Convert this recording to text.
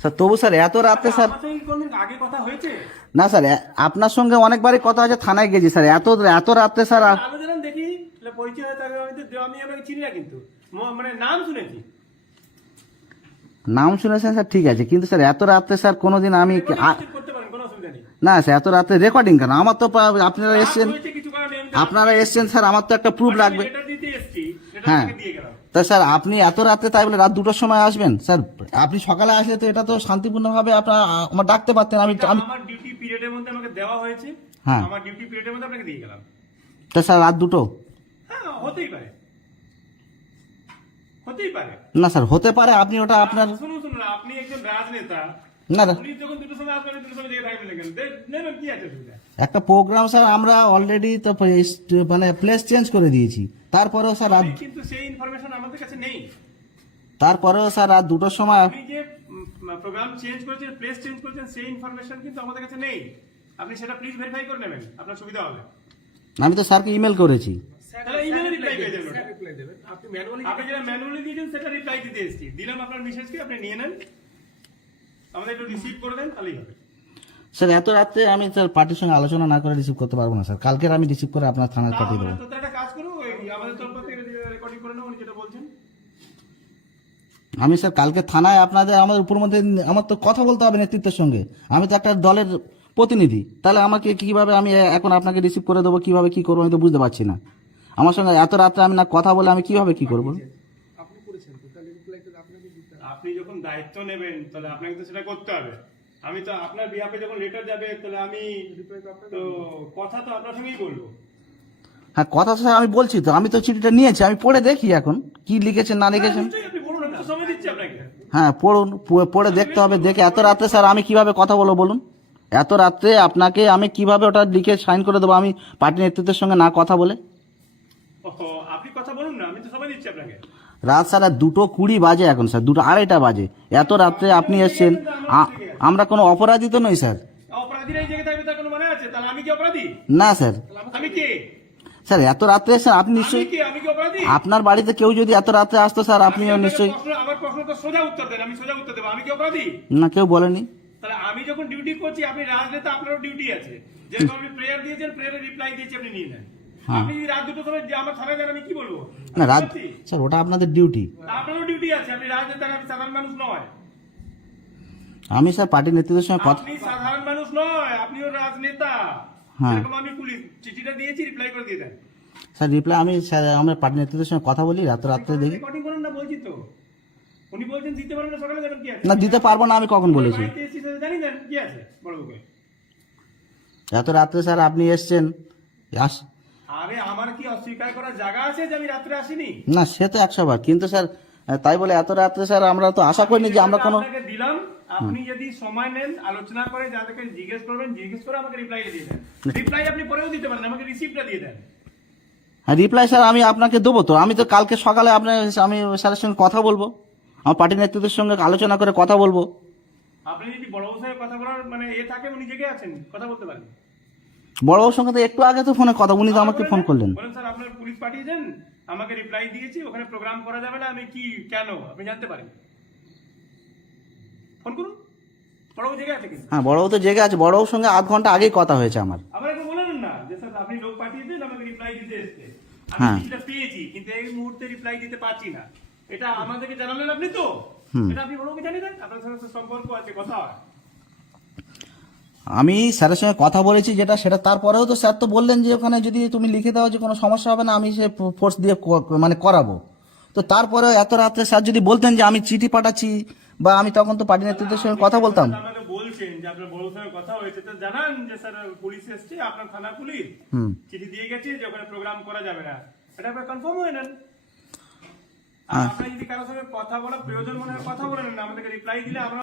Sir তবু sir এত sir আগে কথা হয়েছে? না স্যার আপনার সঙ্গে অনেকবারই কথা হয়েছে থানায় গেছি স্যার এত এত রাত্রে স্যার দেখি পরিচয় আমি আমাকে চিনি না কিন্তু। মানে নাম শুনেছি। নাম শুনেছেন স্যার ঠিক আছে কিন্তু স্যার এত রাত্রে স্যার কোনোদিন আমি না স্যার এত রাত্রে রেকর্ডিং কেন? আমার তো আপনারা এসছেন আপনারা এসছেন স্যার আমার তো একটা প্রুফ লাগবে। এসেছি লেটার হ্যাঁ। তা স্যার আপনি এত রাতে তাই বলে রাত দুটোর সময় আসবেন? স্যার আপনি সকালে আসলে তো এটা তো শান্তিপূর্ণভাবে আপনার আমার ডাকতে পারতেন আমি আমার ডিউটি পিরিয়ডের মধ্যে আমাকে দেওয়া হয়েছে। হ্যাঁ। আমার ডিউটি পিরিয়ডের মধ্যে আপনাকে দিয়ে গেলাম। তা স্যার রাত দুটো? হ্যাঁ হতেই পারে। হতেই পারে। না স্যার হতে পারে আপনি ওটা আপনার শুনুন শুনুন আপনি একজন রাজনেতা। না একটা প্রোগ্রাম স্যার আমরা অলরেডি তো মানে প্লেস চেঞ্জ করে দিয়েছি। তারপরেও স্যার রাত কিন্তু সেই ইনফরমেশন আমাদের কাছে নেই। তারপরেও স্যার রাত দুটোর সময় আপনি যে প্রোগ্রাম চেঞ্জ করেছেন প্লেস চেঞ্জ করেছেন সেই ইনফরমেশন কিন্তু আমাদের কাছে নেই। আপনি সেটা প্লিজ ভেরিফাই করে নেবেন আপনার সুবিধা হবে। আমি তো স্যারকে ইমেল করেছি। তাহলে ইমেলে রিপ্লাই পেয়ে যাবেন আপনি যেটা ম্যানুয়ালি দিয়েছেন সেটা রিপ্লাই দিতে এসেছি। দিলাম আপনার মেসেজকে আপনি নিয়ে নেন। আমাদের একটু রিসিভ করে দেন তাহলেই হবে। স্যার এত রাত্রে আমি স্যার পার্টির সঙ্গে আলোচনা না করে রিসিভ করতে পারব না স্যার। কালকের আমি রিসিভ করে আপনার থানায় পাঠিয়ে দেবো। তো একটা কাজ করুন আমাদের তরফ থেকে রেকর্ডিং করে নেব উনি যেটা বলছেন। আমি স্যার কালকে থানায় আপনাদের আমার উপর মধ্যে আমার তো কথা বলতে হবে নেতৃত্বের সঙ্গে। আমি তো একটা দলের প্রতিনিধি। তাহলে আমাকে কীভাবে আমি এখন আপনাকে রিসিভ করে দেবো কীভাবে কি করব আমি তো বুঝতে পারছি না। আমার সঙ্গে এত রাত্রে আমি না কথা বলে আমি কীভাবে কি করব? আপনি যখন দায়িত্ব নেবেন তাহলে আপনাকে তো সেটা করতে হবে। আমি তো আপনার বিহাফে যখন লেটার যাবে তাহলে আমি তো কথা তো আপনার সঙ্গেই বলব। হ্যাঁ কথা স্যার আমি বলছি তো আমি তো চিঠিটা নিয়েছি আমি পড়ে দেখি এখন কি লিখেছেন না লিখেছেন। হ্যাঁ পড়ুন পড়ে দেখতে হবে দেখে এত রাত্রে স্যার আমি কীভাবে কথা বলব বলুন? এত রাত্রে আপনাকে আমি কীভাবে ওটা লিখে সাইন করে দেবো? আমি পার্টি নেতৃত্বের সঙ্গে না কথা বলে? আপনি কথা বলুন না আমি তো সময় দিচ্ছি আপনাকে। রাত সারা দুটো কুড়ি বাজে এখন স্যার দুটো আড়াইটা বাজে। এত রাত্রে আপনি এসছেন আমরা কোনো অপরাধী তো নই স্যার। থাকবে তার কোনো মানে আছে? তাহলে আমি কি অপরাধী? না স্যার। আমি কে? স্যার এত রাত্রে এসেছেন আপনি নিশ্চয়ই আপনার বাড়িতে কেউ যদি এত রাত্রে আসতো স্যার আপনিও নিশ্চয়ই আমার সোজা উত্তর দেন আমি সোজা উত্তর দেবো। আমি কি অপরাধী? না কেউ বলেনি। তাহলে আমি যখন ডিউটি করছি আপনি রাজনেতা আপনারও ডিউটি আছে। যেরকম আপনি প্রেয়ার দিয়েছেন প্রেয়ারের রিপ্লাই দিয়েছি আপনি নিয়ে নেন। আপনি রাত দুটো সময় আমার থানায় যান আমি কি বলব? হ্যাঁ। না রাত স্যার ওটা আপনাদের ডিউটি আপনারও ডিউটি আছে আপনি রাজনেতা আপনি সাধারণ মানুষ নয়। আমি স্যার পার্টি নেতৃত্বের সঙ্গে কথা আপনি সাধারণ মানুষ নয় আপনিও রাজনেতা। হ্যাঁ। আমি পুলিশ চিঠিটা দিয়েছি রিপ্লাই করে দিয়ে দেন। স্যার রিপ্লাই আমি স্যার আমার পার্টি নেতৃত্বের সঙ্গে কথা বলি রাত রাত্রে দেখি। রেকর্ডিং করুন না বলছি তো। উনি বলছেন দিতে পারবেন না সকালে যাবেন কি আছে। না দিতে পারব না আমি কখন বলেছি? বাড়িতে এসেছি সেটা জানি দেন কি আছে বড়বাবুকে এত রাত্রে স্যার আপনি এসছেন? আস আরে আমার কি অস্বীকার করার জায়গা আছে যে আমি রাত্রে আসিনি? না সে তো একশো বার কিন্তু স্যার তাই বলে এত রাত্রে স্যার আমরা তো আশা করিনি যে আমরা কোনো আপনাকে দিলাম আপনি যদি সময় নেন আলোচনা করে যাদেরকে জিজ্ঞেস করবেন জিজ্ঞেস করে আমাকে রিপ্লাই দিয়ে দেন। রিপ্লাই আপনি পরেও দিতে পারেন আমাকে রিসিপ্টটা দিয়ে দেন। হ্যাঁ রিপ্লাই স্যার আমি আপনাকে দেবো তো। আমি তো কালকে সকালে আপনার আমি স্যারের সঙ্গে কথা বলব। আমার পার্টি নেতৃত্বের সঙ্গে আলোচনা করে কথা বলব। আপনি যদি বড় সাহেব কথা বলার মানে এ থাকে উনি জেগে আছেন কথা বলতে পারেন। বড়বাবুর সঙ্গে তো একটু আগে তো ফোনে কথা উনি তো আমাকে ফোন করলেন। বলেন স্যার আপনার পুলিশ পাঠিয়েছেন আমাকে রিপ্লাই দিয়েছি ওখানে প্রোগ্রাম করা যাবে না আমি কি কেন? আপনি জানতে পারেন ফোন করুন। বড়বাবু জেগে আছে কিন্তু। হ্যাঁ বড়বাবু তো জেগে আছে। বড়বাবুর সঙ্গে আধ ঘণ্টা আগেই কথা হয়েছে আমার। আমার একটু বলে দেন না যে স্যার আপনি লোক পাঠিয়েছেন আমাকে রিপ্লাই দিতে এসছে। হ্যাঁ। পেয়েছি কিন্তু এই মুহূর্তে রিপ্লাই দিতে পারছি না। এটা আমাদেরকে জানালেন আপনি তো? এটা আপনি বড়কে জানিয়ে দেন? আপনার সঙ্গে সম্পর্ক আছে কথা হয়। আমি স্যারের সঙ্গে কথা বলেছি যেটা সেটা তারপরেও তো স্যার তো বললেন যে ওখানে যদি তুমি লিখে দাও যে কোনো সমস্যা হবে না আমি সে ফোর্স দিয়ে মানে করাবো। তো তারপরে এত রাত্রে স্যার যদি বলতেন যে আমি চিঠি পাঠাচ্ছি বা আমি তখন তো পার্টি নেতৃত্বের সঙ্গে কথা বলতাম। আমাকে বলছেন যে আপনার বড় সঙ্গে কথা হয়েছে তো জানান যে স্যার পুলিশ এসছে আপনার থানা পুলিশ। চিঠি দিয়ে গেছে যে ওখানে প্রোগ্রাম করা যাবে না। এটা কনফার্ম হয়ে নেন। হ্যাঁ। আপনার যদি কারোর সঙ্গে কথা বলা প্রয়োজন মনে হয় কথা বলে নেন আমাদেরকে রিপ্লাই দিলে আমরা